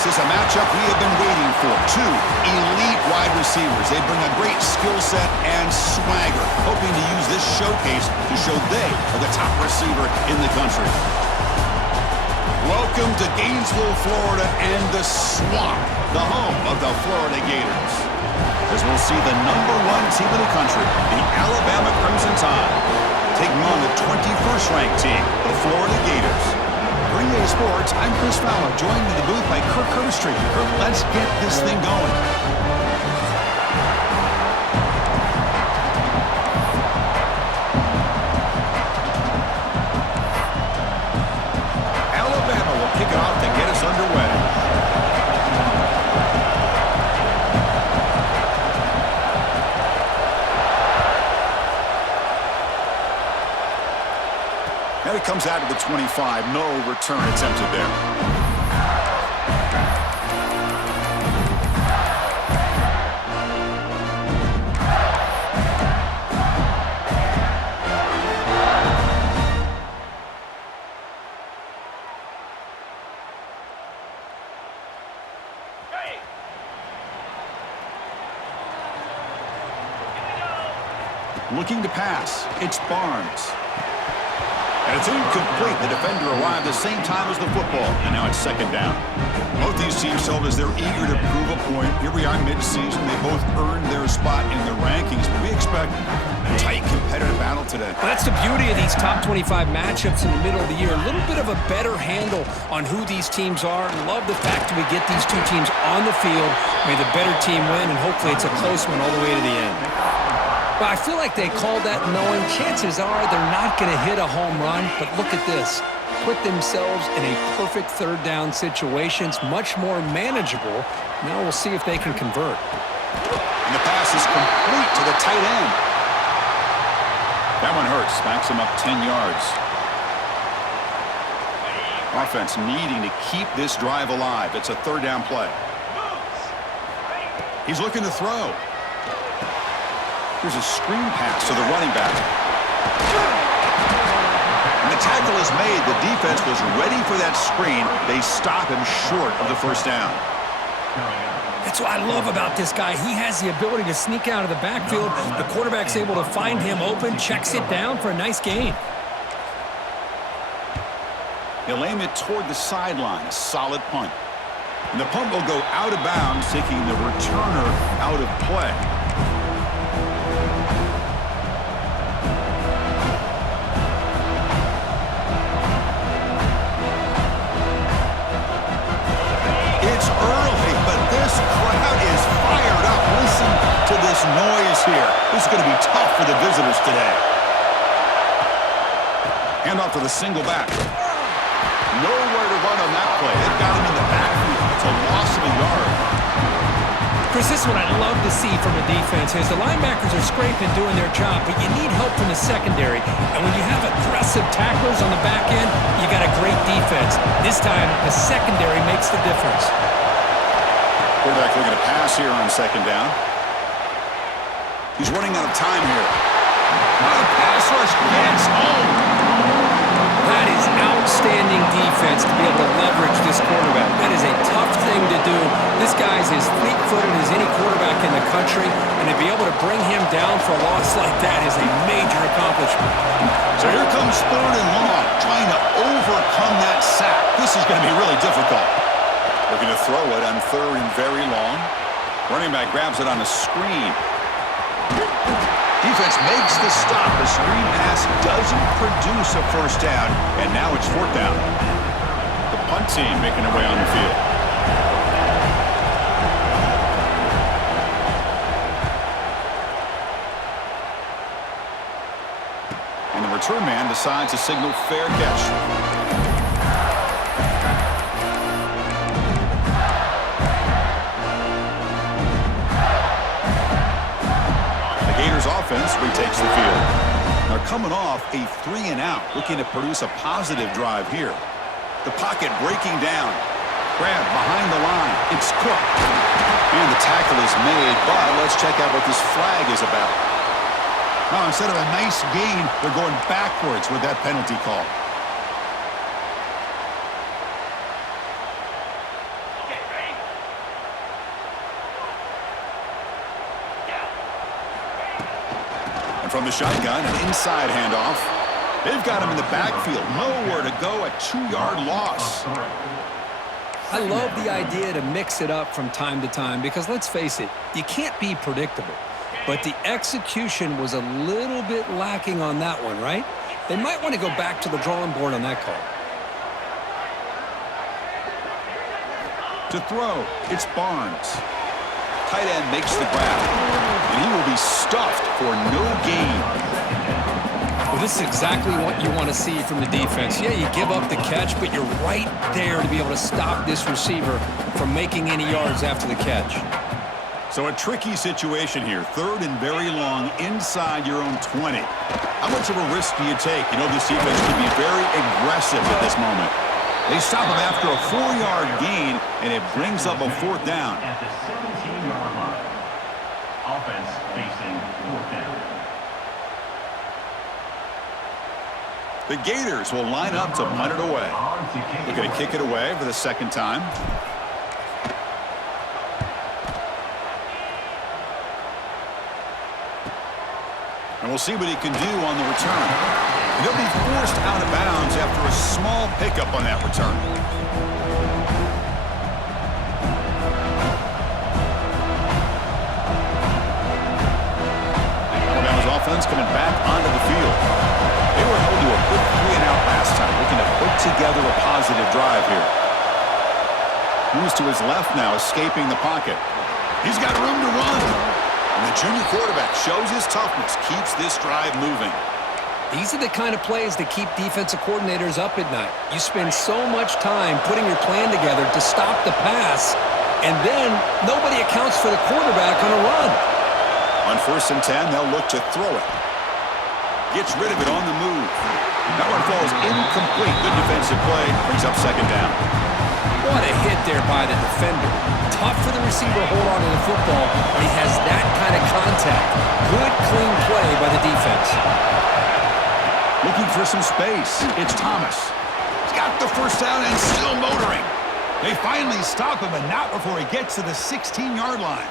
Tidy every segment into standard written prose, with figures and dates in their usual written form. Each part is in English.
This is a matchup we have been waiting for. Two elite wide receivers. They bring a great skill set and swagger, hoping to use this showcase to show they are the top receiver in the country. Welcome to Gainesville, Florida, and the Swamp, the home of the Florida Gators. As we'll see the #1 team in the country, the Alabama Crimson Tide, taking on the 21st ranked team, the Florida Gators. Green Bay Sports, I'm Chris Fowler, joined in the booth by Kirk Curtis. Kirk, let's get this thing going. Alabama will kick it off to get us underway. Now he comes out of the 25. No return attempted there. Looking to pass. It's Barnes. And it's incomplete. The defender arrived the same time as the football, and now it's second down. Both these teams told us they're eager to prove a point. Here we are mid-season. They both earned their spot in the rankings, but we expect a tight, competitive battle today. Well, that's the beauty of these top 25 matchups in the middle of the year. A little bit of a better handle on who these teams are. Love the fact that we get these two teams on the field. May the better team win, and hopefully it's a close one all the way to the end. Well, I feel like they called that knowing chances are they're not going to hit a home run, but look at this. Put themselves in a perfect third down situation. It's much more manageable. Now we'll see if they can convert. And the pass is complete to the tight end. That one hurts. Backs him up 10 yards. Offense needing to keep this drive alive. It's a third down play. He's looking to throw. Here's a screen pass to the running back. And the tackle is made. The defense was ready for that screen. They stop him short of the first down. That's what I love about this guy. He has the ability to sneak out of the backfield. The quarterback's able to find him open, checks it down for a nice gain. He'll aim it toward the sideline. A solid punt. And the punt will go out of bounds, taking the returner out of play. Noise here. This is going to be tough for the visitors today. Hand off to the single back. Nowhere to run on that play. They've got him in the backfield. It's a loss of a yard. Chris, this is what I love to see from a defense is the linebackers are scraping doing their job, but you need help from the secondary. And when you have aggressive tacklers on the back end, you got a great defense. This time, the secondary makes the difference. Quarterback looking to pass here on second down. He's running out of time here. Not a pass rush gets home. That is outstanding defense to be able to leverage this quarterback. That is a tough thing to do. This guy's as fleet-footed as any quarterback in the country, and to be able to bring him down for a loss like that is a major accomplishment. So here comes third and long, trying to overcome that sack. This is going to be really difficult. Looking to throw it on third and very long. Running back grabs it on the screen. Defense makes the stop. The screen pass doesn't produce a first down, and now it's fourth down. The punt team making their way on the field. And the return man decides to signal fair catch. Offense retakes the field. They're coming off a 3-and-out, looking to produce a positive drive here. The pocket breaking down. Grab behind the line. It's Cook. And the tackle is made, but let's check out what this flag is about. Now, instead of a nice gain, they're going backwards with that penalty call. And from the shotgun, an inside handoff. They've got him in the backfield. Nowhere to go, a 2-yard loss. I love the idea to mix it up from time to time because, let's face it, you can't be predictable. But the execution was a little bit lacking on that one, right? They might want to go back to the drawing board on that call. To throw, it's Barnes. Tight end makes the grab, and he will be stuffed for no gain. Well, this is exactly what you want to see from the defense. Yeah, you give up the catch, but you're right there to be able to stop this receiver from making any yards after the catch. So a tricky situation here. 3rd and very long inside your own 20. How much of a risk do you take? You know, this defense can be very aggressive at this moment. They stop him after a 4-yard gain, and it brings up a 4th down. At the 17-yard line. Offense facing 4th down. The Gators will line up to punt it away. They're going to kick it away for the 2nd time. And we'll see what he can do on the return. He'll be forced out of bounds after a small pickup on that return. Alabama's offense coming back onto the field. They were held to a quick 3-and-out last time, looking to put together a positive drive here. Moves to his left now, escaping the pocket. He's got room to run. And the junior quarterback shows his toughness, keeps this drive moving. These are the kind of plays that keep defensive coordinators up at night. You spend so much time putting your plan together to stop the pass, and then nobody accounts for the quarterback on a run. On 1st and 10, they'll look to throw it. Gets rid of it on the move. That one falls incomplete. Good defensive play. Brings up 2nd down. What a hit there by the defender. Tough for the receiver to hold on to the football when he has that kind of contact. Good, clean play by the defense. Looking for some space. It's Thomas. He's got the 1st down and still motoring. They finally stop him, but not before he gets to the 16-yard line.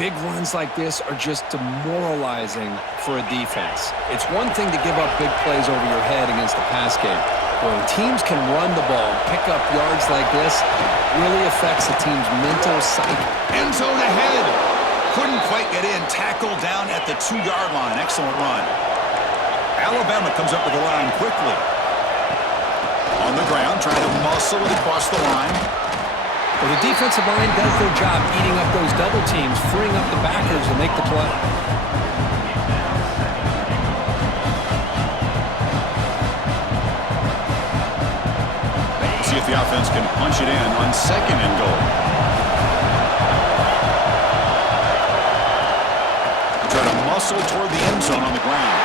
Big runs like this are just demoralizing for a defense. It's one thing to give up big plays over your head against the pass game. When teams can run the ball and pick up yards like this, it really affects the team's mental psyche. End zone ahead. Couldn't quite get in. Tackled down at the 2-yard line. Excellent run. Alabama comes up with the line quickly. On the ground, trying to muscle it across the line. Well, the defensive line does their job eating up those double teams, freeing up the backers to make the play. See if the offense can punch it in on 2nd and goal. Try to muscle toward the end zone on the ground.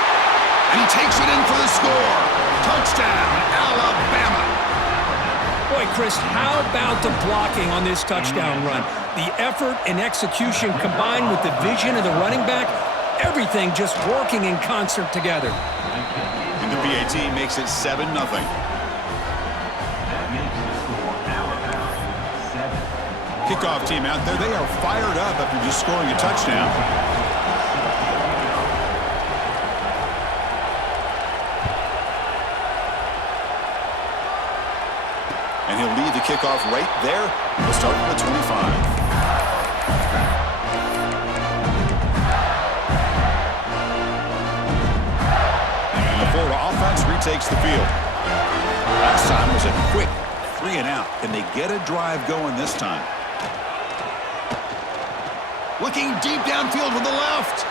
And he takes it in for the score. Touchdown, Alabama. Boy, Chris, how about the blocking on this touchdown run? The effort and execution combined with the vision of the running back, everything just working in concert together. And the PAT makes it 7-0. Kickoff team out there, they are fired up after just scoring a touchdown. And he'll lead the kickoff right there. We'll start with the 25. And the Florida offense retakes the field. Last time was a quick 3-and-out. Can they get a drive going this time? Looking deep downfield with the left.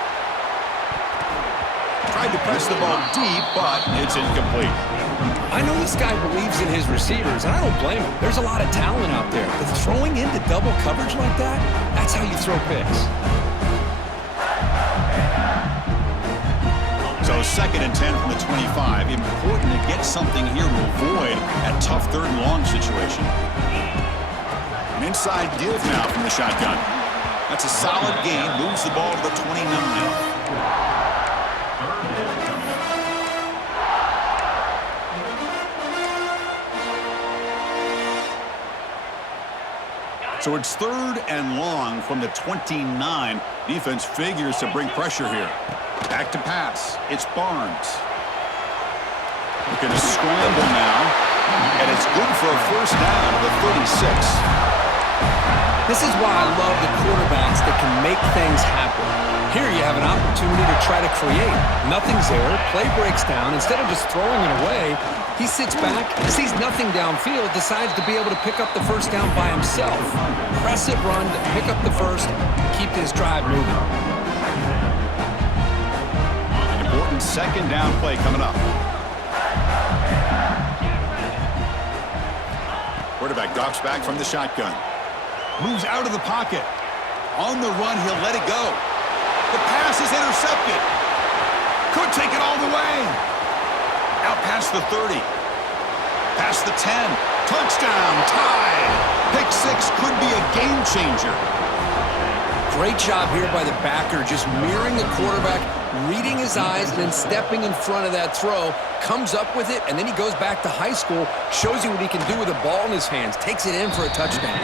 Tried to press the ball deep, but it's incomplete. I know this guy believes in his receivers, and I don't blame him. There's a lot of talent out there. But throwing into double coverage like that, that's how you throw picks. So 2nd and 10 from the 25. Important to get something here to avoid that tough 3rd and long situation. An inside give now from the shotgun. That's a solid gain. Moves the ball to the 29. So it's 3rd and long from the 29. Defense figures to bring pressure here. Back to pass. It's Barnes. Looking to scramble now. And it's good for a first down of the 36. This is why I love the quarterbacks that can make things happen. Here you have an opportunity to try to create. Nothing's there. Play breaks down. Instead of just throwing it away, he sits back, sees nothing downfield, decides to be able to pick up the first down by himself. Press it, run, pick up the first, keep this drive moving. Important second down play coming up. Quarterback drops back from the shotgun. Moves out of the pocket. On the run, he'll let it go. The pass is intercepted. Could take it all the way. Out past the 30. Past the 10. Touchdown, tied. Pick 6 could be a game changer. Great job here by the backer, just mirroring the quarterback, reading his eyes, and then stepping in front of that throw. Comes up with it, and then he goes back to high school, shows you what he can do with the ball in his hands, takes it in for a touchdown.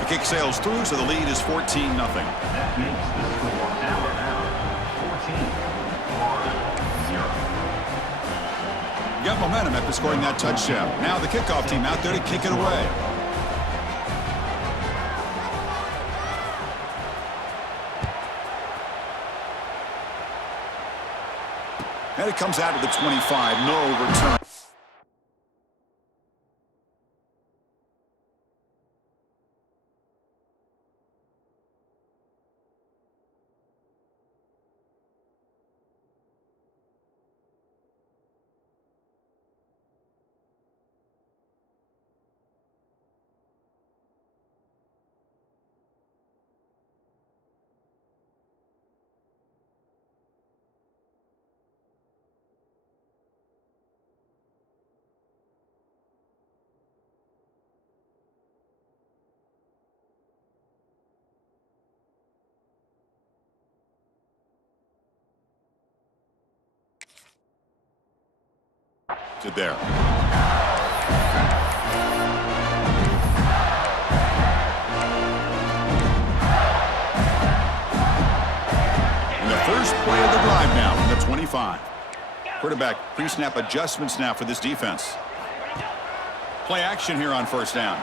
The kick sails through, so the lead is 14-0. That makes the score Alabama 14, Florida 0. Got momentum after scoring that touchdown. Now the kickoff team out there to kick it away. And it comes out to the 25. No return. To there. And the first play of the drive now from the 25. Quarterback pre-snap adjustments now for this defense. Play action here on first down.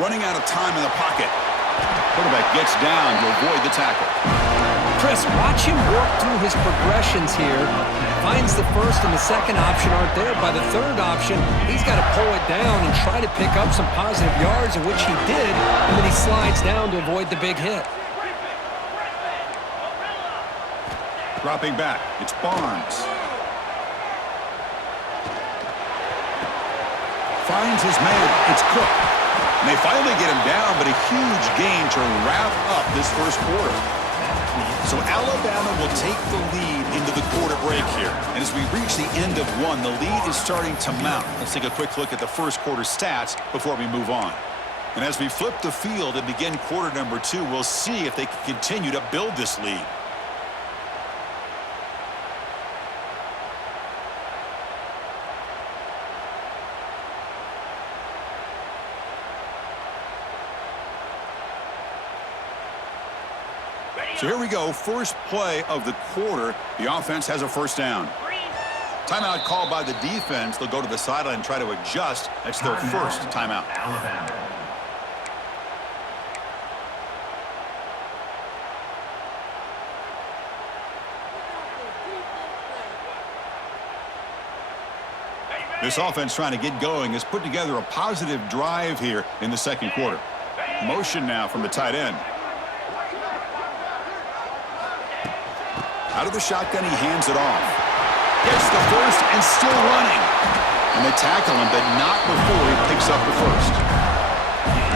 Running out of time in the pocket. Quarterback gets down to avoid the tackle. Chris, watch him work through his progressions here. Finds the first and the second option aren't there. By the third option, he's got to pull it down and try to pick up some positive yards, in which he did, and then he slides down to avoid the big hit. Dropping back, it's Barnes. Finds his man, it's Cook. And they finally get him down, but a huge gain to wrap up this first quarter. So Alabama will take the lead into the quarter break here. And as we reach the end of one, the lead is starting to mount. Let's take a quick look at the first quarter stats before we move on. And as we flip the field and begin quarter number 2, we'll see if they can continue to build this lead. So here we go, first play of the quarter. The offense has a first down. Timeout called by the defense. They'll go to the sideline and try to adjust. That's their first timeout. Alabama. This offense trying to get going has put together a positive drive here in the second quarter. Motion now from the tight end. Out of the shotgun, he hands it off. Gets the first and still running. And they tackle him, but not before he picks up the first.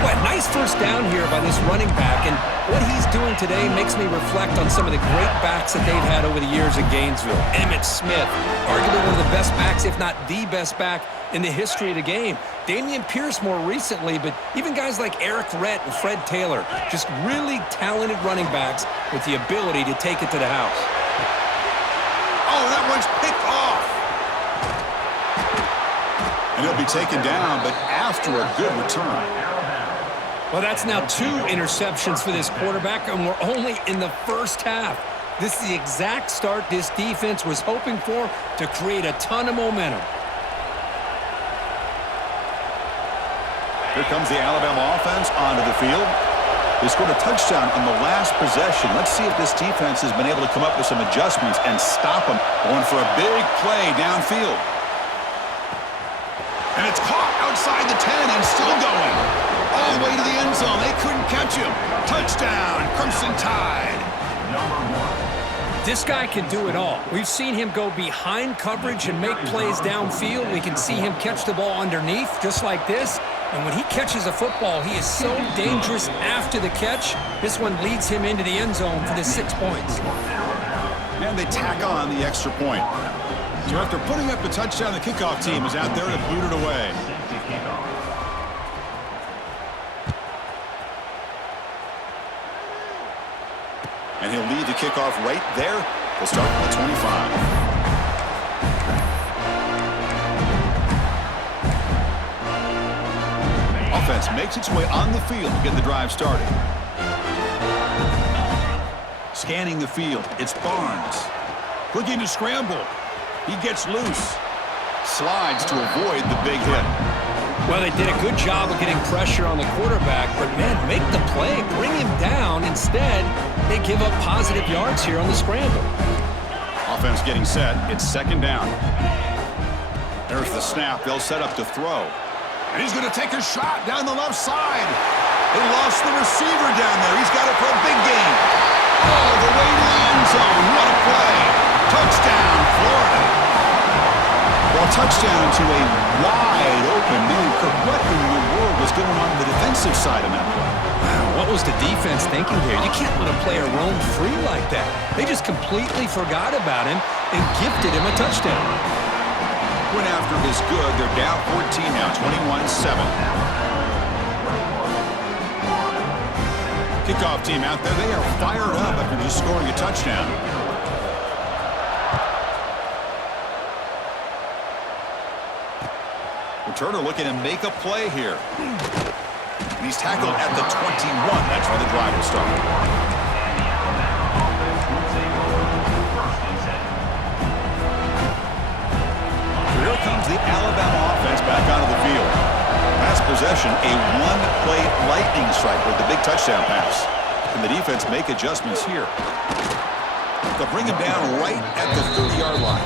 What nice first down here by this running back, and what he's doing today makes me reflect on some of the great backs that they've had over the years in Gainesville. Emmitt Smith, arguably one of the best backs, if not the best back in the history of the game. Dameon Pierce more recently, but even guys like Eric Rhett and Fred Taylor, just really talented running backs with the ability to take it to the house. Oh, that one's picked off. And he'll be taken down, but after a good return. Well, that's now 2 interceptions for this quarterback, and we're only in the first half. This is the exact start this defense was hoping for to create a ton of momentum. Here comes the Alabama offense onto the field. They scored a touchdown on the last possession. Let's see if this defense has been able to come up with some adjustments and stop them. Going for a big play downfield. And it's caught outside the 10 and still going. All the way to the end zone. They couldn't catch him. Touchdown, Crimson Tide. This guy can do it all. We've seen him go behind coverage and make plays downfield. We can see him catch the ball underneath just like this. And when he catches a football, he is so dangerous after the catch. This one leads him into the end zone for the 6 points. And they tack on the extra point. So after putting up the touchdown, the kickoff team is out there to boot it away. And he'll lead the kickoff right there. We'll start from the 25. Offense makes its way on the field to get the drive started. Scanning the field, it's Barnes. Looking to scramble. He gets loose. Slides to avoid the big hit. Well, they did a good job of getting pressure on the quarterback, but, man, make the play. Bring him down. Instead, they give up positive yards here on the scramble. Offense getting set. It's second down. There's the snap. They'll set up to throw. And he's going to take a shot down the left side. They lost the receiver down there. He's got it for a big gain. All the way to the end zone. What a play. Touchdown, Florida. Well, touchdown to a wide open man. What in the world was going on the defensive side of that play? Wow, what was the defense thinking here? You can't let a player roam free like that. They just completely forgot about him and gifted him a touchdown. Went after is good. They're down 14 now, 21-7. Kickoff team out there. They are fired up after just scoring a touchdown. Returner looking to make a play here. And he's tackled at the 21. That's where the drive will start. Here comes the Alabama offense back onto the field. Last possession, a one-play lightning strike with the big touchdown pass. Can the defense make adjustments here? They'll bring him down right at the 30-yard line.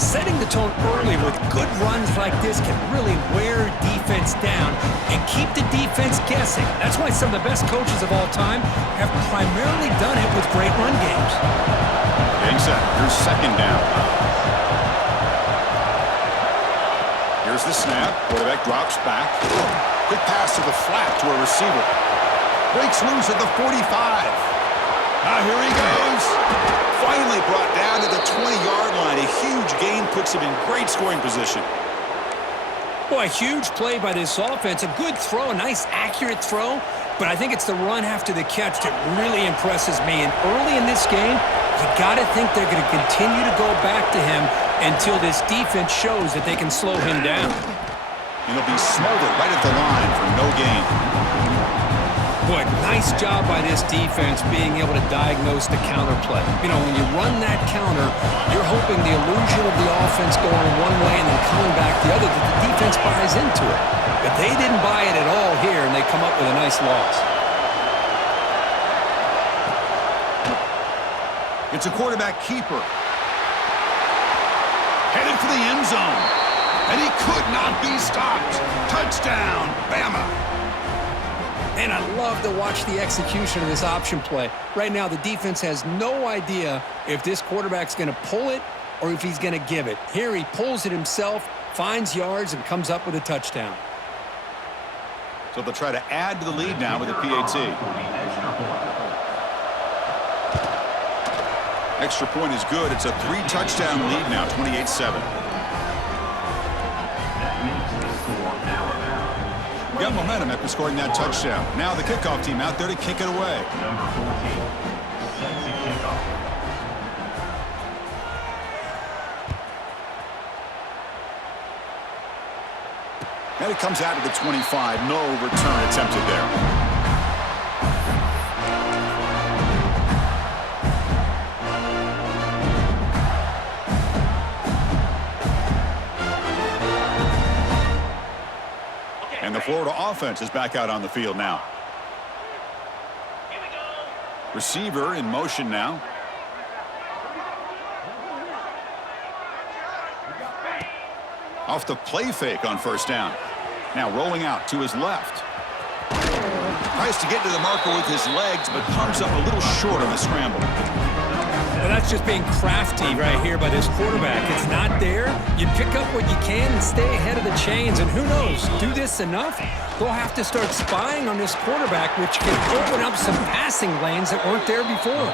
Setting the tone early with good runs like this can really wear defense down and keep the defense guessing. That's why some of the best coaches of all time have primarily done it with great run games. Getting set. Here's second down. Here's the snap. Quarterback drops back. Quick pass to the flat to a receiver. Breaks loose at the 45. Here he goes. Finally brought down to the 20-yard line. A huge gain puts him in great scoring position. Boy, a huge play by this offense. A good throw, a nice accurate throw. But I think it's the run after the catch that really impresses me. And early in this game, you got to think they're going to continue to go back to him until this defense shows that they can slow him down. And he'll be smothered right at the line for no gain. Boy, nice job by this defense being able to diagnose the counter play. You know, when you run that counter, you're hoping the illusion of the offense going one way and then coming back the other, that the defense buys into it. But they didn't buy it at all here, and they come up with a nice loss. It's a quarterback keeper. Headed for the end zone. And he could not be stopped. Touchdown, Bama. And I love to watch the execution of this option play. Right now, the defense has no idea if this quarterback's going to pull it or if he's going to give it. Here he pulls it himself, finds yards, and comes up with a touchdown. So they'll try to add to the lead now with a PAT. Extra point is good. It's a 3-touchdown lead now, 28-7. Got momentum after scoring that touchdown. Now the kickoff team out there to kick it away. Number 14 sets the kickoff. And it comes out to the 25. No return attempted there. And the Florida offense is back out on the field now. Receiver in motion now. Off the play fake on first down. Now rolling out to his left. Tries to get to the marker with his legs, but comes up a little short on the scramble. Well, that's just being crafty right here by this quarterback. It's not there. You pick up what you can and stay ahead of the chains. And who knows, do this enough, they'll have to start spying on this quarterback, which can open up some passing lanes that weren't there before.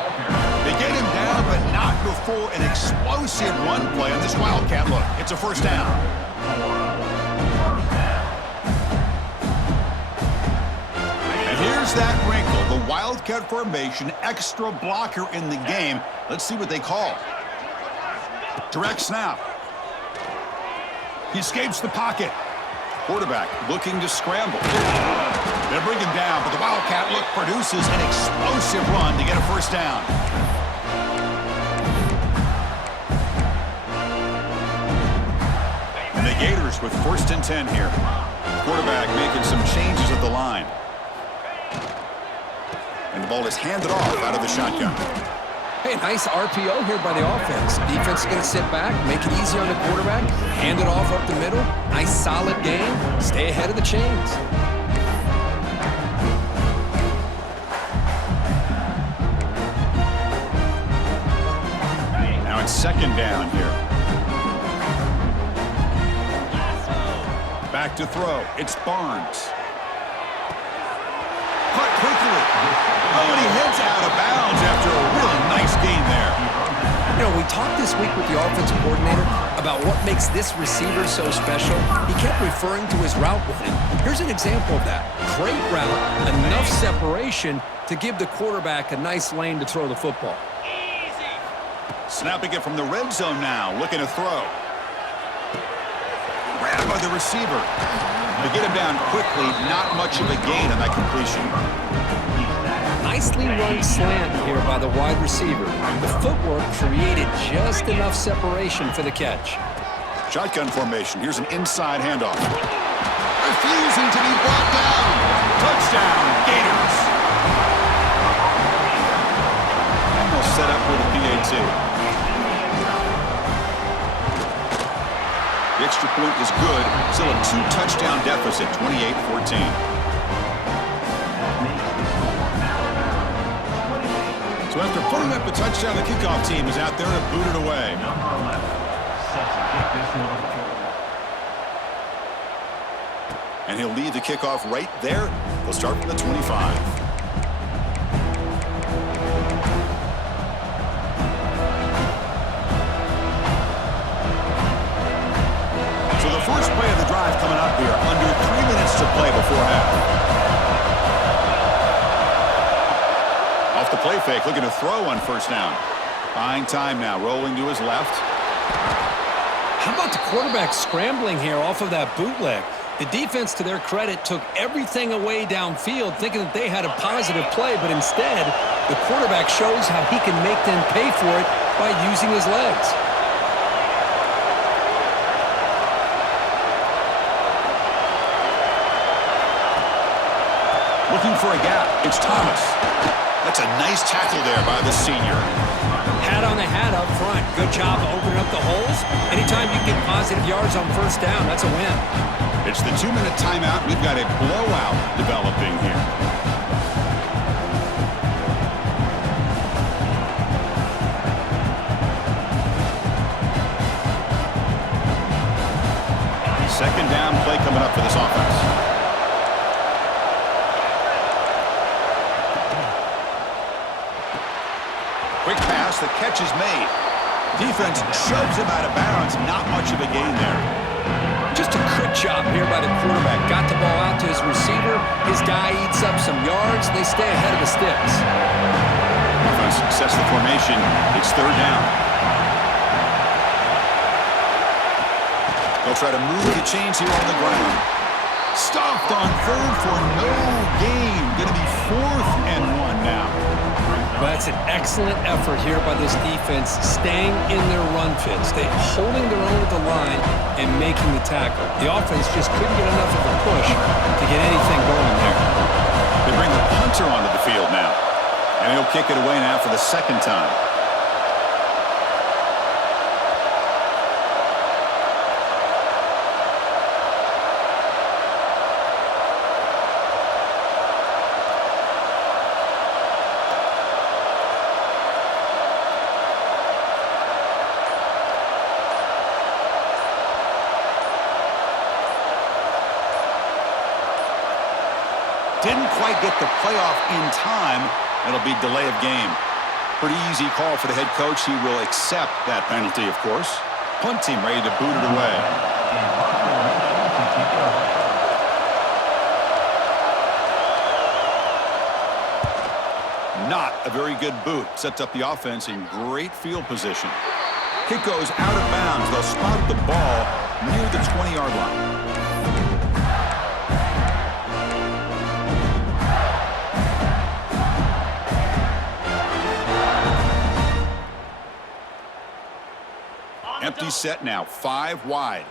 They get him down, but not before an explosive run play on this Wildcat look. It's a first down. And here's that wrinkle. The Wildcat formation, extra blocker in the game. Let's see what they call. Direct snap. He escapes the pocket. Quarterback looking to scramble. They'll bring him down, but the Wildcat look produces an explosive run to get a first down. And the Gators with 1st and 10 here. Quarterback making some changes at the line. And the ball is handed off out of the shotgun. Hey, nice RPO here by the offense. Defense is going to sit back, make it easy on the quarterback, hand it off up the middle. Nice solid game. Stay ahead of the chains. Now it's 2nd down here. Back to throw. It's Barnes. Caught quickly. Oh, and he heads out of bounds after a really nice gain there. You know, we talked this week with the offensive coordinator about what makes this receiver so special. He kept referring to his route running. Here's an example of that. Great route, enough separation to give the quarterback a nice lane to throw the football. Snapping it from the red zone now, looking to throw. Grabbed by the receiver. They get him down quickly, not much of a gain on that completion. Nicely run slant here by the wide receiver. The footwork created just enough separation for the catch. Shotgun formation. Here's an inside handoff. Refusing to be brought down. Touchdown, Gators. And they'll set up with a PAT. The extra point is good. Still a 2-touchdown deficit, 28-14. So after putting up a touchdown, the kickoff team is out there to boot it away. And he'll lead the kickoff right there. They'll start from the 25. So the first play of the drive coming up here. Under 3 minutes to play before half. Off the play fake, looking to throw on first down. Buying time now, rolling to his left. How about the quarterback scrambling here off of that bootleg? The defense, to their credit, took everything away downfield, thinking that they had a positive play, but instead, the quarterback shows how he can make them pay for it by using his legs. Looking for a gap. It's Thomas. That's a nice tackle there by the senior. Hat on the hat up front. Good job opening up the holes. Anytime you get positive yards on first down, that's a win. It's the 2-minute timeout. We've got a blowout developing here. Second down play coming up for this offense. Quick pass, the catch is made. Defense shoves him out of bounds. Not much of a gain there. Just a good job here by the quarterback. Got the ball out to his receiver. His guy eats up some yards. They stay ahead of the sticks. Offense sets the formation. It's third down. They'll try to move the chains here on the ground. Stuffed on third for no gain. Going to be 4th and 1 now. That's an excellent effort here by this defense, staying in their run fits. They're holding their own at the line and making the tackle. The offense just couldn't get enough of a push to get anything going there. They bring the punter onto the field now. And he'll kick it away now for the second time. Didn't quite get the playoff in time. It'll be delay of game. Pretty easy call for the head coach. He will accept that penalty, of course. Punt team ready to boot it away. Not a very good boot. Sets up the offense in great field position. Kick goes out of bounds. They'll spot the ball near the 20-yard line. Empty set now, 5 wide.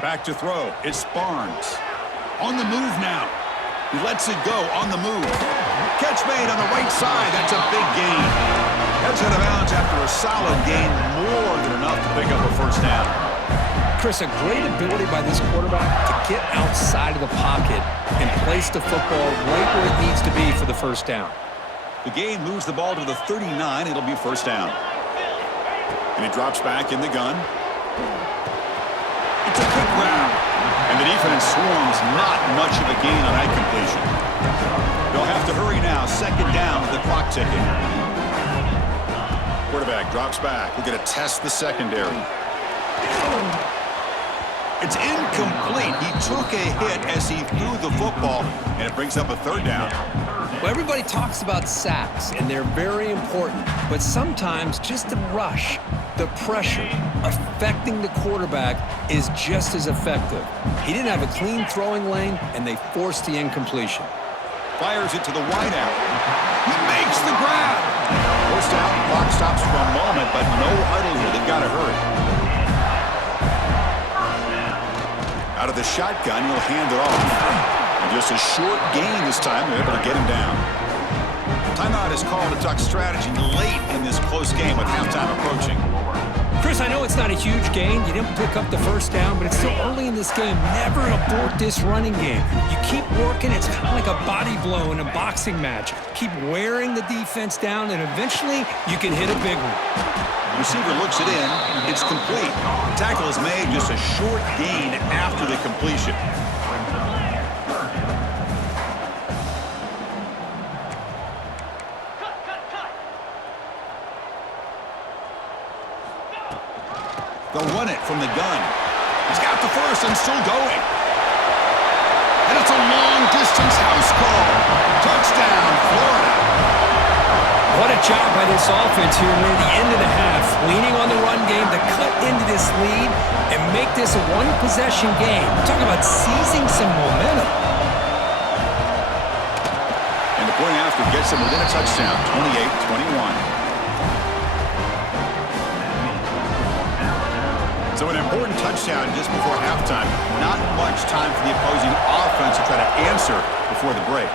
Back to throw. It's Barnes. On the move now. He lets it go on the move. Catch made on the right side. That's a big gain. Heads out of bounds after a solid gain. More than enough to pick up a first down. Chris, a great ability by this quarterback to get outside of the pocket and place the football right where it needs to be for the first down. The gain moves the ball to the 39. It'll be first down. And he drops back in the gun. It's a quick grab. And the defense swarms. Not much of a gain on that completion. They'll have to hurry now. Second down with the clock ticking. Quarterback drops back. We're going to test the secondary. It's incomplete. He took a hit as he threw the football, and it brings up a third down. Well, everybody talks about sacks, and they're very important. But sometimes just the rush, the pressure, affecting the quarterback is just as effective. He didn't have a clean throwing lane, and they forced the incompletion. Fires it to the wideout. He makes the grab. First down, clock stops for a moment, but no huddle here. They've got to hurry. Out of the shotgun, he'll hand it off. And just a short gain this time. They're able to get him down. Timeout is called to talk strategy late in this close game with halftime approaching. Chris, I know it's not a huge gain. You didn't pick up the first down, but it's still early in this game. Never abort this running game. You keep working. It's kind of like a body blow in a boxing match. Keep wearing the defense down, and eventually you can hit a big one. Receiver looks it in. It's complete. Tackle is made, just a short gain after the completion. They'll run it from the gun. He's got the first and still going. And it's a long-distance house call. Touchdown, Florida. What a job by this offense here near the end of the half, leaning on the run game to cut into this lead and make this a one-possession game. Talk about seizing some momentum. And the point after gets them within a touchdown, 28-21. So an important touchdown just before halftime. Not much time for the opposing offense to try to answer before the break.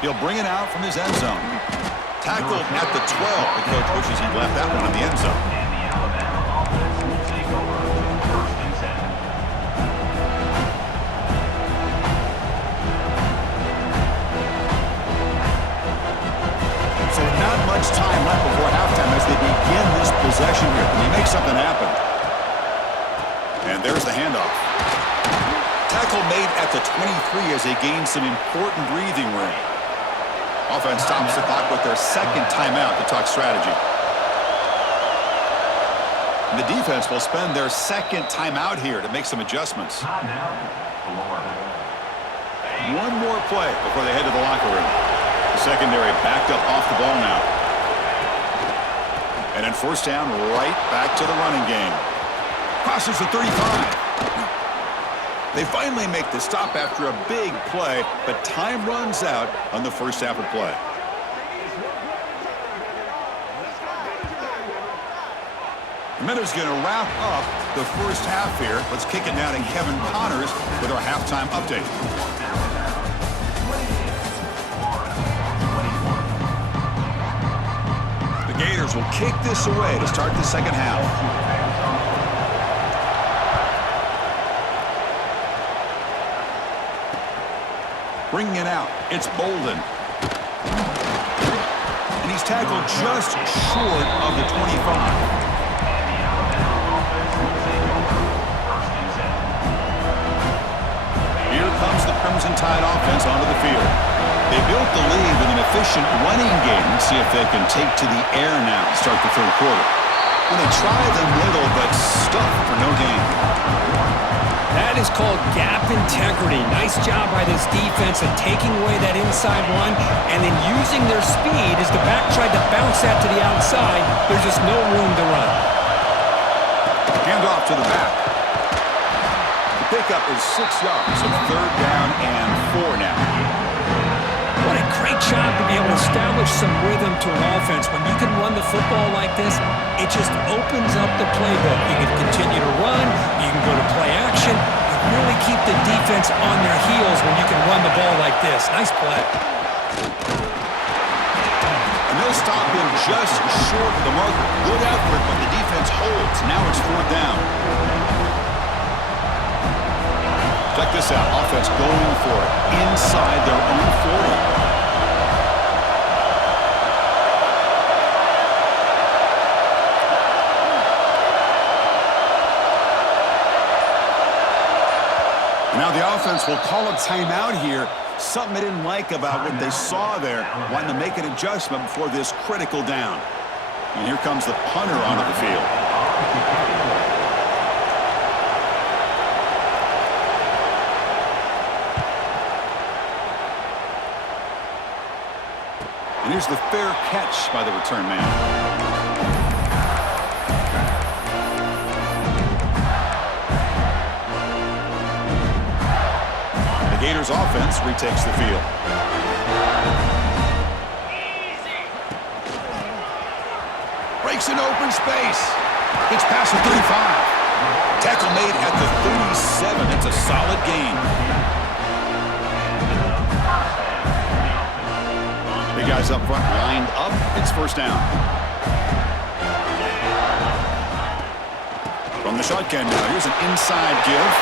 He'll bring it out from his end zone. Tackled at the 12. The coach wishes he'd left that one in the end zone. So not much time left before halftime as they begin this possession here. Can they make something happen? And there's the handoff. Tackle made at the 23 as they gain some important breathing room. Offense stops the clock with their second timeout to talk strategy. And the defense will spend their second timeout here to make some adjustments. One more play before they head to the locker room. The secondary backed up off the ball now. And then first down, right back to the running game. Crosses the 35. They finally make the stop after a big play, but time runs out on the first half of play. Miller's going to wrap up the first half here. Let's kick it now to Kevin Connors with our halftime update. The Gators will kick this away to start the second half. Bringing it out, it's Bolden. And he's tackled just short of the 25. Here comes the Crimson Tide offense onto the field. They built the lead with an efficient running game. Let's see if they can take to the air now to start the third quarter. And they try the middle, but stuck for no gain. That is called gap integrity. Nice job by this defense of taking away that inside run and then using their speed as the back tried to bounce that to the outside. There's just no room to run. Hand off to the back. The pickup is 6 yards, so third down and 4 now. What a great job to be able to establish some rhythm to an offense. When you can run the football like this, it just opens up the playbook. You can continue to run, you can go to play action, and really keep the defense on their heels when you can run the ball like this. Nice play. And they'll stop him just short of the marker. Good effort, but the defense holds. Now it's fourth down. Check this out. Offense going for it inside their own 40. Now the offense will call a timeout here. Something they didn't like about what they saw there. Wanting to make an adjustment before this critical down. And here comes the punter onto the field. And here's the fair catch by the return man. Gators offense retakes the field. Breaks an open space. Gets past the 35. Tackle made at the 37. It's a solid gain. Big guys up front lined up. It's first down. From the shotgun now. Here's an inside give.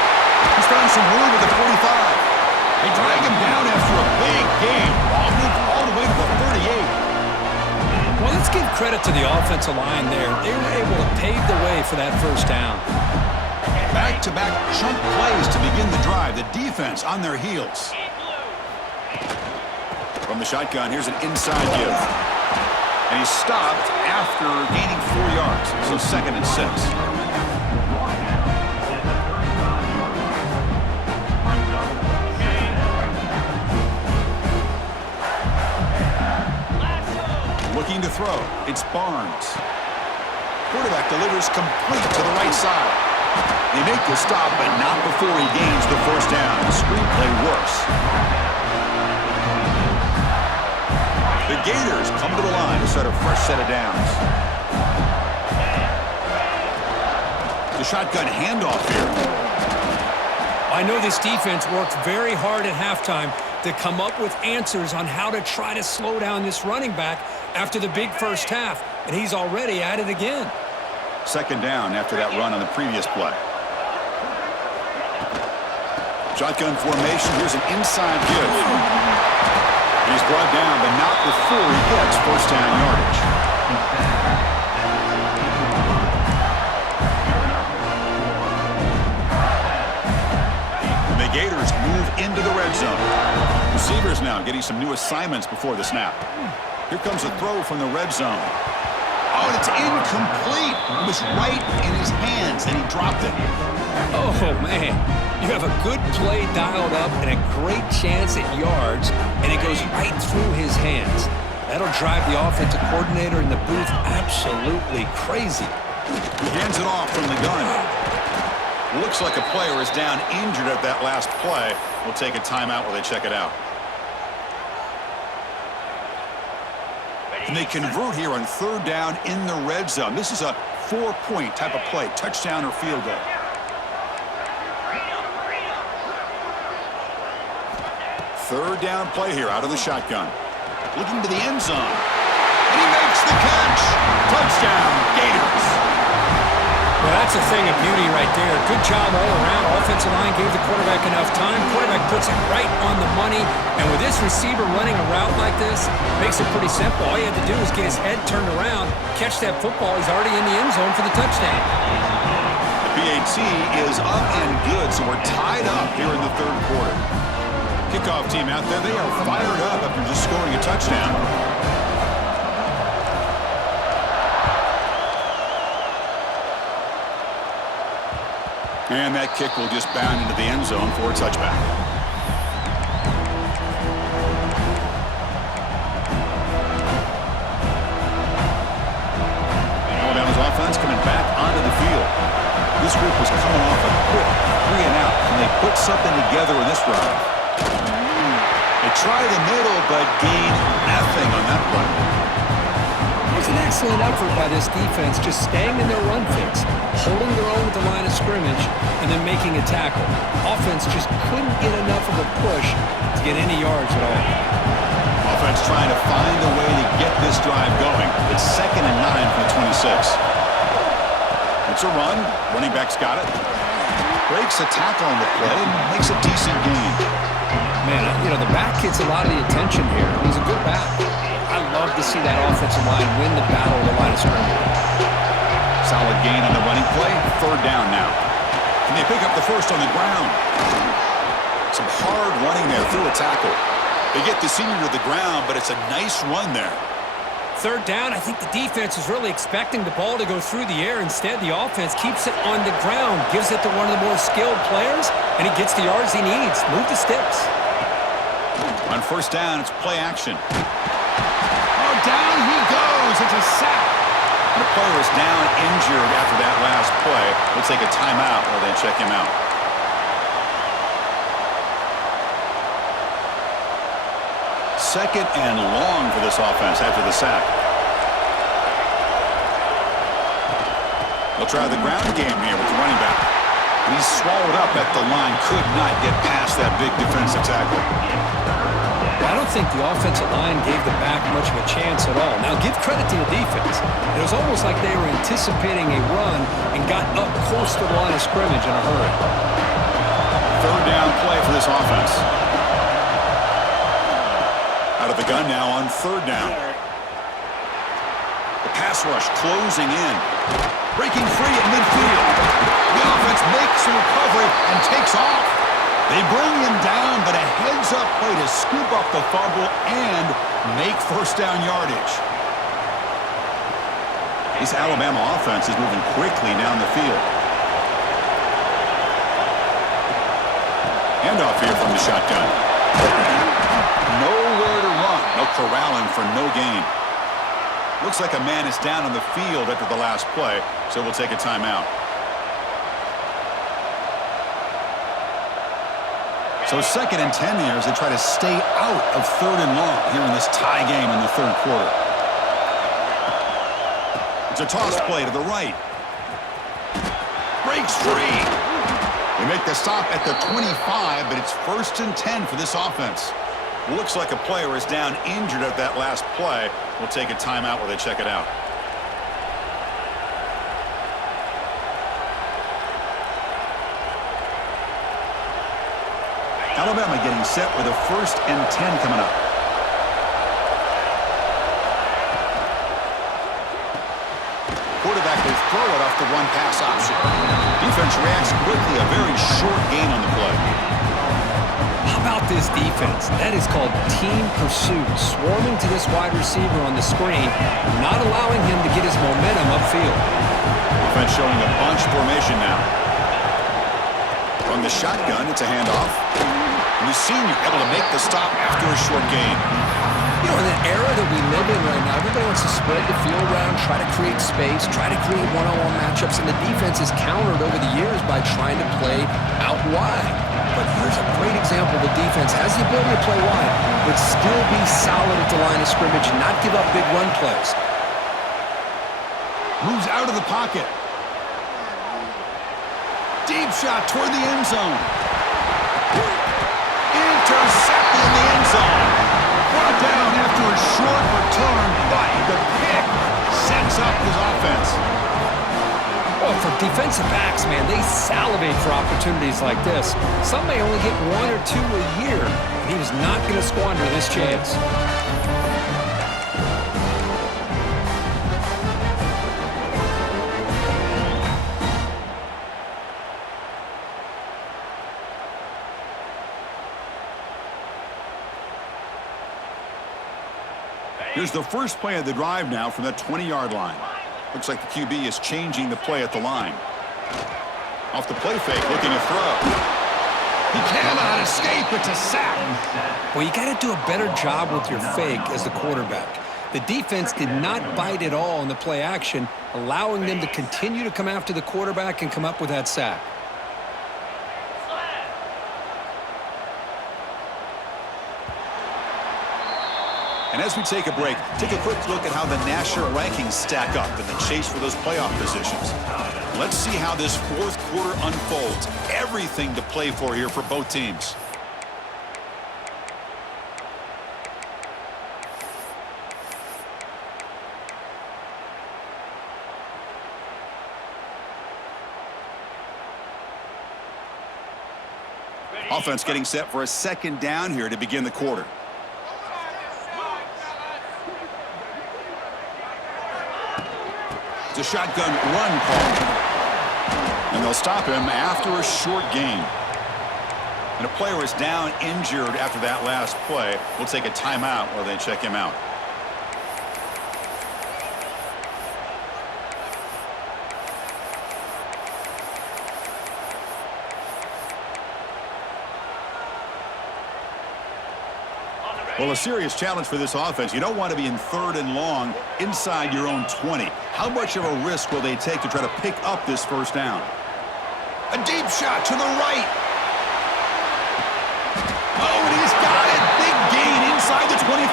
He's found some room at the 45. They drag him down after a big game. Ball moved all the way to the 38. Well, let's give credit to the offensive line there. They were able to pave the way for that first down. Back-to-back chunk plays to begin the drive. The defense on their heels. From the shotgun, here's an inside give. And he's stopped after gaining 4 yards. So second and 6. Looking to throw. It's Barnes. Quarterback delivers complete to the right side. They make the stop, but not before he gains the first down. The screenplay works. The Gators come to the line to start a fresh set of downs. The shotgun handoff here. I know this defense worked very hard at halftime to come up with answers on how to try to slow down this running back after the big first half, and he's already at it again. Second down after that run on the previous play. Shotgun formation. Here's an inside give. He's brought down, but not before he gets first down yardage. And the Gators move into the red zone. Receivers now getting some new assignments before the snap. Here comes a throw from the red zone. Oh, and it's incomplete. It was right in his hands, and he dropped it. Oh, man. You have a good play dialed up and a great chance at yards, and it goes right through his hands. That'll drive the offensive coordinator in the booth absolutely crazy. He hands it off from the gun. Looks like a player is down injured at that last play. We'll take a timeout while they check it out. And they convert here on third down in the red zone. This is a 4-point type of play, touchdown or field goal. Third down play here out of the shotgun. Looking to the end zone. And he makes the catch. Touchdown, Gators. Well, that's a thing of beauty right there. Good job all around. Offensive line gave the quarterback enough time. Quarterback puts it right on the money. And with this receiver running a route like this, makes it pretty simple. All he had to do was get his head turned around, catch that football. He's already in the end zone for the touchdown. The PAT is up and good, so we're tied up here in the third quarter. Kickoff team out there, they are fired up after just scoring a touchdown. And that kick will just bound into the end zone for a touchback. Alabama's offense coming back onto the field. This group was coming off a quick 3-and-out, and they put something together in this drive. They try the middle, but gain nothing on that one. It was an excellent effort by this defense, just staying in their run fix, holding their own at the line of scrimmage, and then making a tackle. Offense just couldn't get enough of a push to get any yards at all. Offense trying to find a way to get this drive going. It's 2nd and 9 from the 26. It's a run. Running back's got it. Breaks a tackle on the play and makes a decent gain. Man, the back gets a lot of the attention here. He's a good back. I love to see that offensive line win the battle of the line of scrimmage. Solid gain on the running play. Third down now. And they pick up the first on the ground. Some hard running there through a tackle. They get the senior to the ground, but it's a nice run there. Third down, I think the defense is really expecting the ball to go through the air. Instead, the offense keeps it on the ground, gives it to one of the more skilled players, and he gets the yards he needs. Move the sticks. On first down, it's play action. Oh, down he goes. It's a sack. And the player is down injured after that last play. We'll take a timeout while they check him out. Second and long for this offense after the sack. They'll try the ground game here with the running back. And he's swallowed up at the line. Could not get past that big defensive tackle. I don't think the offensive line gave the back much of a chance at all. Now, give credit to the defense. It was almost like they were anticipating a run and got up close to the line of scrimmage in a hurry. Third down play for this offense. Out of the gun now on third down. The pass rush closing in. Breaking free at midfield. The offense makes a recovery and takes off. They bring him down, but a heads-up play to scoop up the fumble and make first down yardage. This Alabama offense is moving quickly down the field. Handoff here from the shotgun. Nowhere to run. No corralling for no gain. Looks like a man is down on the field after the last play, so we'll take a timeout. So 2nd and 10 here as they try to stay out of third and long here in this tie game in the third quarter. It's a toss play to the right. Breaks free. They make the stop at the 25, but it's 1st and 10 for this offense. Looks like a player is down injured at that last play. We'll take a timeout while they check it out. Alabama getting set with a 1st and 10 coming up. Quarterback will throw it off the one-pass option. Defense reacts quickly, a very short gain on the play. How about this defense? That is called team pursuit. Swarming to this wide receiver on the screen, not allowing him to get his momentum upfield. Defense showing a bunch formation now. From the shotgun, it's a handoff. And the senior able to make the stop after a short gain. He know, in the era that we live in right now, everybody wants to spread the field around, try to create space, try to create one-on-one matchups, and the defense is countered over the years by trying to play out wide. But here's a great example. The defense has the ability to play wide, but still be solid at the line of scrimmage and not give up big run plays. Moves out of the pocket. Deep shot toward the end zone. Intercepted in the end zone. Brought down after a short return, but the pick sets up his offense. Well, for defensive backs, man, they salivate for opportunities like this. Some may only get 1 or 2 a year, and he was not going to squander this chance. Here's the first play of the drive now from the 20-yard line. Looks like the QB is changing the play at the line. Off the play fake, looking to throw. He cannot escape. It's a sack. Well, you got to do a better job with your fake as the quarterback. The defense did not bite at all in the play action, allowing them to continue to come after the quarterback and come up with that sack. And as we take a break, take a quick look at how the national rankings stack up in the chase for those playoff positions. Let's see how this fourth quarter unfolds. Everything to play for here for both teams. Offense getting set for a second down here to begin the quarter. It's a shotgun run call. And they'll stop him after a short gain. And a player is down injured after that last play. We'll take a timeout while they check him out. Well, a serious challenge for this offense. You don't want to be in 3rd and long inside your own 20. How much of a risk will they take to try to pick up this first down? A deep shot to the right. Oh, and he's got it. Big gain inside the 25.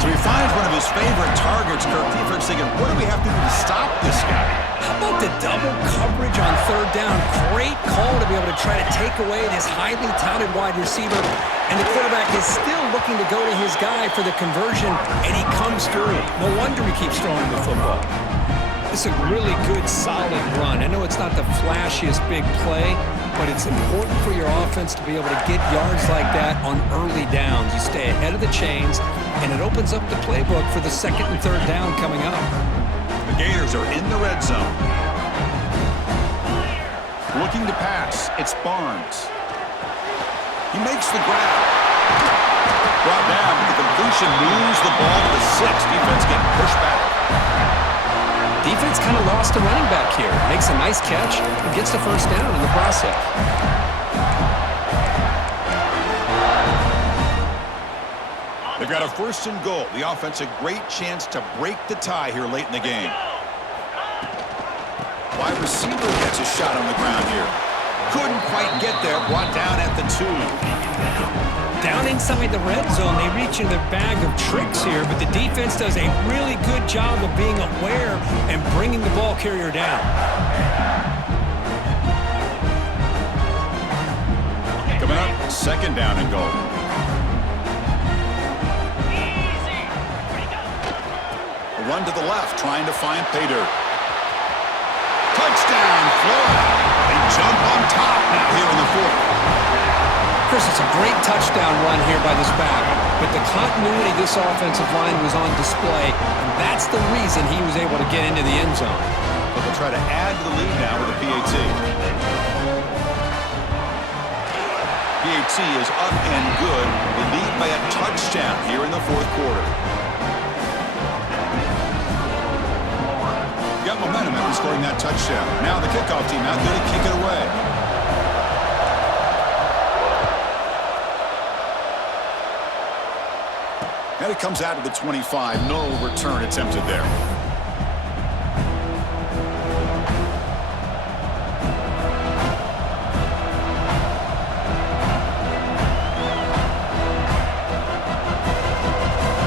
So he finds one of his favorite targets. Kirk defense thinking, what do we have to do to stop this guy? How about the double coverage on 3rd down? Great call to be able to try to take away this highly touted wide receiver. And the quarterback is still looking to go to his guy for the conversion, and he comes through. No wonder he keeps throwing the football. This is a really good, solid run. I know it's not the flashiest big play, but it's important for your offense to be able to get yards like that on early downs. You stay ahead of the chains, and it opens up the playbook for the 2nd and 3rd down coming up. The Gators are in the red zone. Looking to pass. It's Barnes. He makes the grab. Brought down, but the completion moves the ball to the 6. Defense getting pushed back. Defense kind of lost a running back here. Makes a nice catch and gets the first down in the process. They've got a 1st and goal. The offense a great chance to break the tie here late in the game. Wide receiver gets a shot on the ground here. Couldn't quite get there. Brought down at the 2. Down inside the red zone, they reach into their bag of tricks here, but the defense does a really good job of being aware and bringing the ball carrier down. Coming up, 2nd down and goal. A run to the left, trying to find pay dirt. Touchdown, Florida. They jump on top now here in the 4th. Chris, it's a great touchdown run here by this back, but the continuity of this offensive line was on display, and that's the reason he was able to get into the end zone. But they'll try to add to the lead now with a PAT. PAT is up and good. They lead by a touchdown here in the 4th quarter. Got momentum after scoring that touchdown. Now the kickoff team out there to kick it away. And it comes out to the 25. No return attempted there.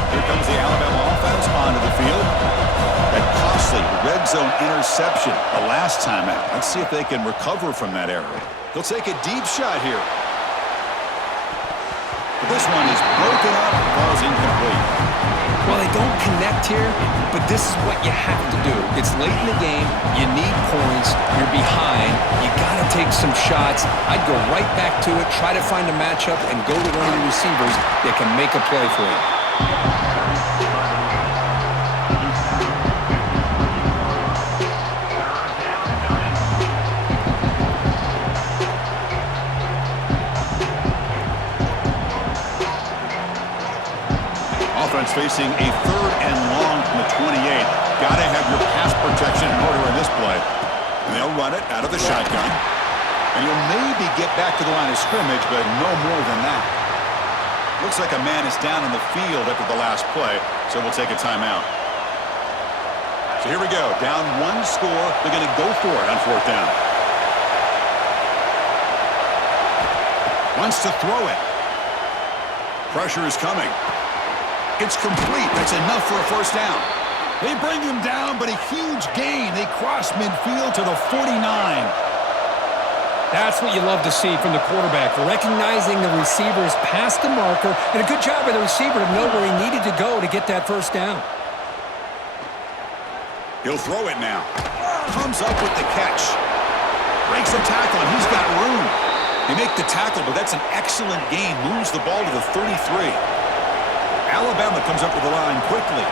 Here comes the Alabama offense onto the field. That costly red zone interception the last time out. Let's see if they can recover from that error. They'll take a deep shot here. But this one is broken up and falls incomplete. Well, they don't connect here, but this is what you have to do. It's late in the game. You need points. You're behind. You got to take some shots. I'd go right back to it, try to find a matchup, and go to one of your receivers that can make a play for you. Offense facing a 3rd and long from the 28. Got to have your pass protection in order in this play. And they'll run it out of the shotgun. And you'll maybe get back to the line of scrimmage, but no more than that. Looks like a man is down in the field after the last play, so we'll take a timeout. So here we go. Down 1 score. They're going to go for it on 4th down. Wants to throw it. Pressure is coming. It's complete. That's enough for a 1st down. They bring him down, but a huge gain. They cross midfield to the 49. That's what you love to see from the quarterback, recognizing the receiver's past the marker, and a good job by the receiver to know where he needed to go to get that 1st down. He'll throw it now. Comes up with the catch. Breaks the tackle, and he's got room. They make the tackle, but that's an excellent gain. Moves the ball to the 33. Alabama comes up with the line quickly.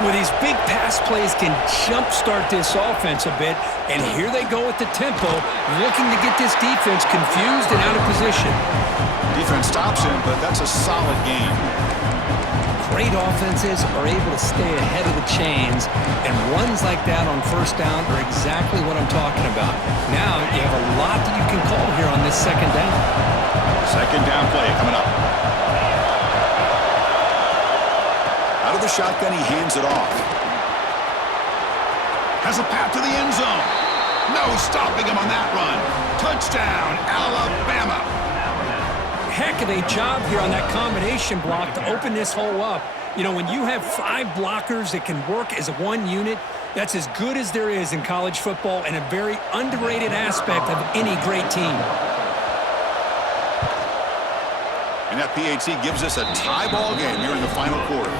Well, these big pass plays can jumpstart this offense a bit, and here they go at the tempo, looking to get this defense confused and out of position. Defense stops him, but that's a solid game. Great offenses are able to stay ahead of the chains, and runs like that on 1st down are exactly what I'm talking about. Now you have a lot that you can call here on this 2nd down. 2nd down play coming up. Out of the shotgun, he hands it off. Has a path to the end zone. No stopping him on that run. Touchdown, Alabama. Heck of a job here on that combination block to open this hole up. You know, when you have 5 blockers that can work as one unit, that's as good as there is in college football and a very underrated aspect of any great team. And that PAT gives us a tie ball game here in the final quarter.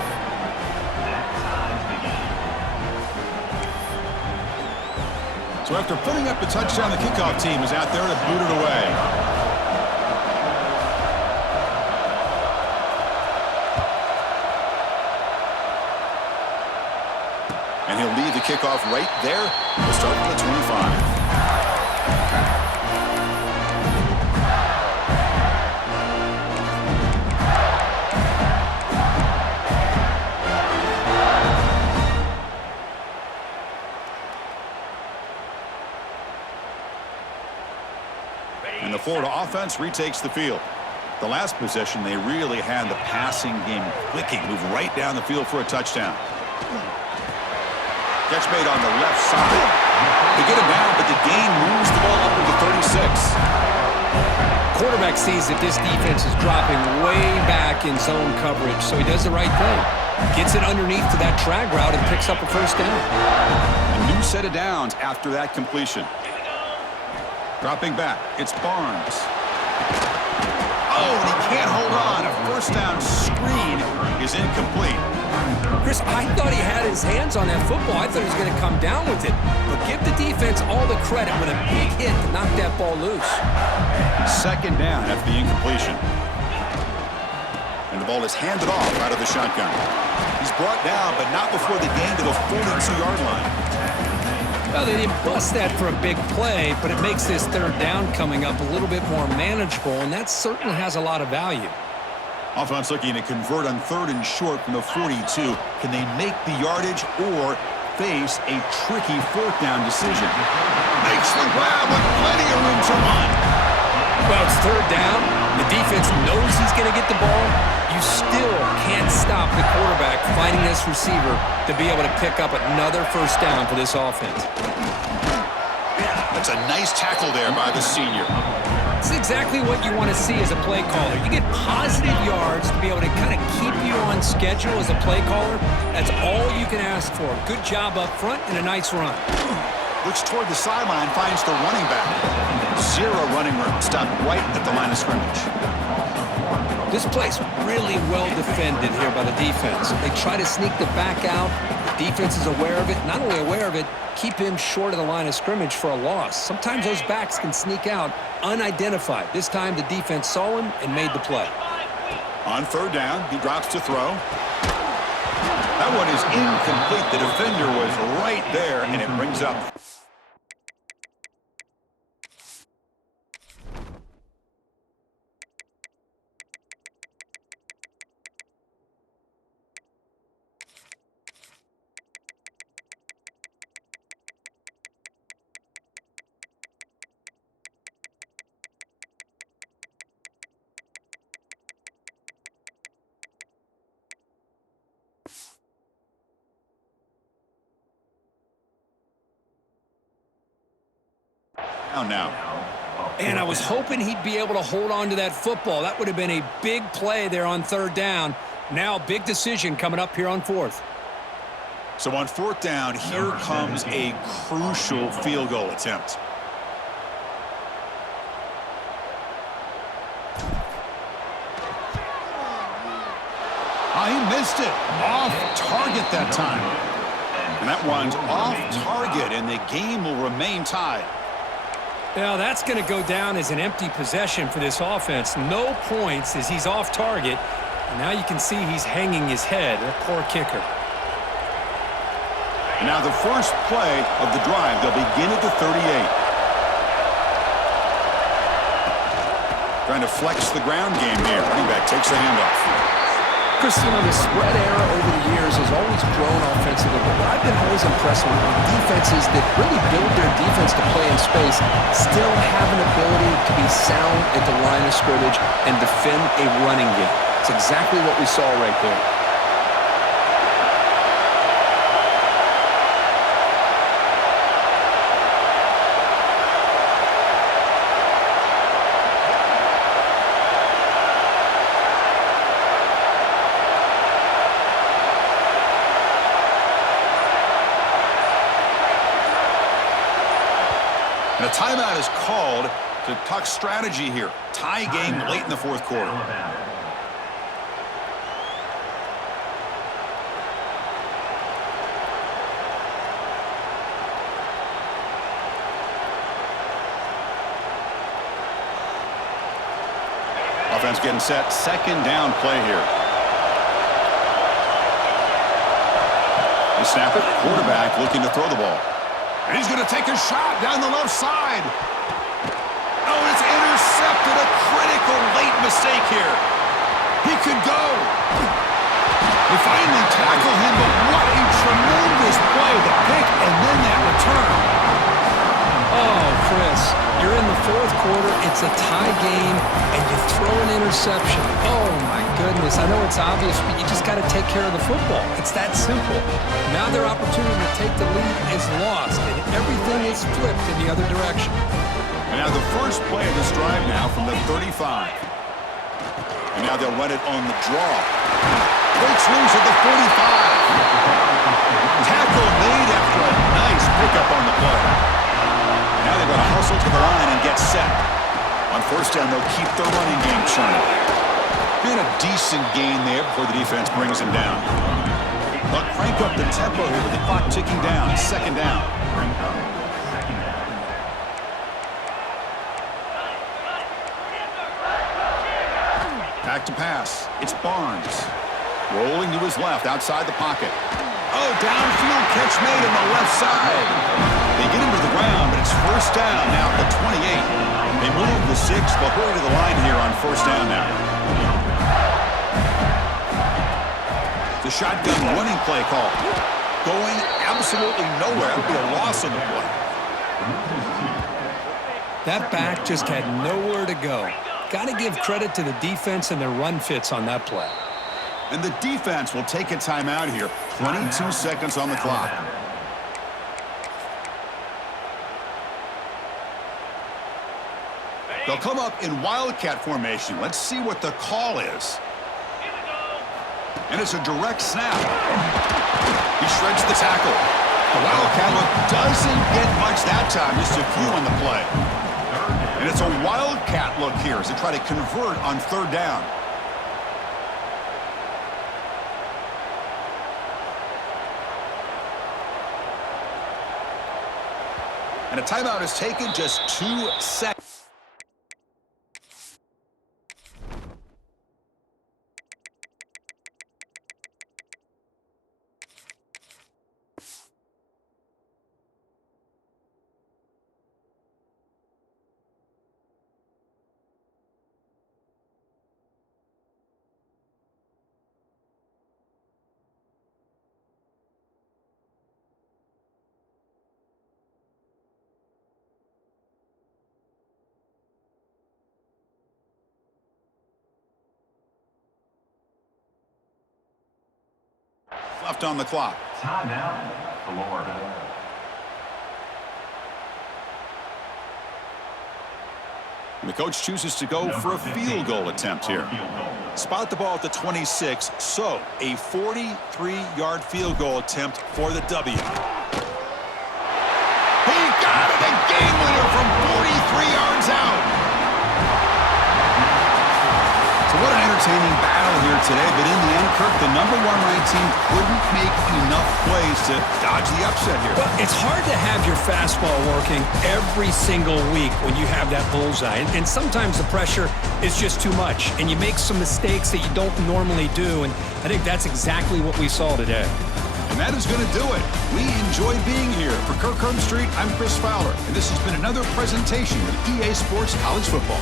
So after putting up the touchdown, the kickoff team is out there to boot it away. And he'll leave the kickoff right there. We'll start from the 25. And the Florida offense retakes the field. The last possession, they really had the passing game clicking. Move right down the field for a touchdown. Catch made on the left side. They get him down, but the gain moves the ball up to the 36. Quarterback sees that this defense is dropping way back in zone coverage, so he does the right thing. Gets it underneath to that drag route and picks up a 1st down. A new set of downs after that completion. Dropping back, it's Barnes. Oh, and he can't hold on. A 1st down screen is incomplete. Chris, I thought he had his hands on that football. I thought he was going to come down with it. But give the defense all the credit with a big hit to knock that ball loose. 2nd down after the incompletion. And the ball is handed off out of the shotgun. He's brought down, but not before the gain to the 42-yard line. Well, they didn't bust that for a big play, but it makes this 3rd down coming up a little bit more manageable, and that certainly has a lot of value. Offense looking to convert on 3rd and short from the 42. Can they make the yardage or face a tricky 4th down decision? Makes the grab with plenty of room to run. Well, it's 3rd down. The defense knows he's going to get the ball. You still can't stop the quarterback finding this receiver to be able to pick up another first down for this offense. That's a nice tackle there by the senior. It's exactly what you want to see as a play caller. You get positive yards to be able to kind of keep you on schedule as a play caller. That's all you can ask for. Good job up front and a nice run. Looks toward the sideline, finds the running back. Zero running room, stopped right at the line of scrimmage. This play's really well defended here by the defense. They try to sneak the back out. The defense is aware of it. Not only aware of it, keep him short of the line of scrimmage for a loss. Sometimes those backs can sneak out unidentified. This time the defense saw him and made the play. On third down, he drops to throw. That one is incomplete. The defender was right there, and it brings up. Now. And I was hoping he'd be able to hold on to that football. That would have been a big play there on third down. Now, big decision coming up here on fourth. So on fourth down, here comes a crucial field goal attempt. He missed it. Off target that time. And that one's off target, and the game will remain tied. Now, that's going to go down as an empty possession for this offense. No points as he's off target. And now you can see he's hanging his head. A poor kicker. And now the first play of the drive. They'll begin at the 38. Trying to flex the ground game here. Running back takes the handoff. Chris, you know, the spread era over the years has always grown offensively, but what I've been always impressed with defenses that really build their defense to play in space still have an ability to be sound at the line of scrimmage and defend a running game. It's exactly what we saw right there. And a timeout is called to talk strategy here. Tie game late in the fourth quarter. Offense getting set. Second down play here. They snap it. Quarterback looking to throw the ball. And he's going to take a shot down the left side. Oh, it's intercepted. A critical late mistake here. He could go. They finally tackle him, but what a tremendous play. The pick and then that return. Oh, Chris, you're in the fourth quarter. It's a tie game, and you throw an interception. Oh, my goodness. I know it's obvious, but you just got to take care of the football. It's that simple. Now their opportunity to take the lead is lost, and everything is flipped in the other direction. And now the first play of this drive now from the 35. And now they'll run it on the draw. Breaks loose at the 45. Tackle made after a nice pickup on the play. And now they're going to hustle to the line and get set. On first down, they'll keep their running game churning. Been a decent gain there before the defense brings him down. But crank up the tempo here with the clock ticking down. Second down. Back to pass. It's Barnes. Rolling to his left, outside the pocket. Oh, downfield catch made on the left side. They get him to the ground, but it's first down now at the 28. They move the 6. They'll hurry to the line here on first down now. The shotgun running play call. Going absolutely nowhere. It would be a loss on the play. That back just had nowhere to go. got to give credit to the defense and their run fits on that play. And the defense will take a timeout here. 22 seconds on the clock. They'll come up in Wildcat formation. Let's see what the call is. And it's a direct snap. He shreds the tackle. The Wildcat look doesn't get much that time, just a few on the play. And it's a Wildcat look here as they try to convert on third down. And a timeout is taken, just 2 seconds. Left on the clock. Timeout, Florida. And the coach chooses to go for a field goal attempt here. Spot the ball at the 26, so a 43-yard field goal attempt for the W. He got it, a game winner from 43 yards out. So what an entertaining battle here today, but in the end, Kirk, the number 1 ranked team couldn't make enough plays to dodge the upset here. Well, it's hard to have your fastball working every single week when you have that bullseye. And sometimes the pressure is just too much, and you make some mistakes that you don't normally do. And I think that's exactly what we saw today. And that is going to do it. We enjoyed being here. For Kirk Street, I'm Chris Fowler, and this has been another presentation of EA Sports College Football.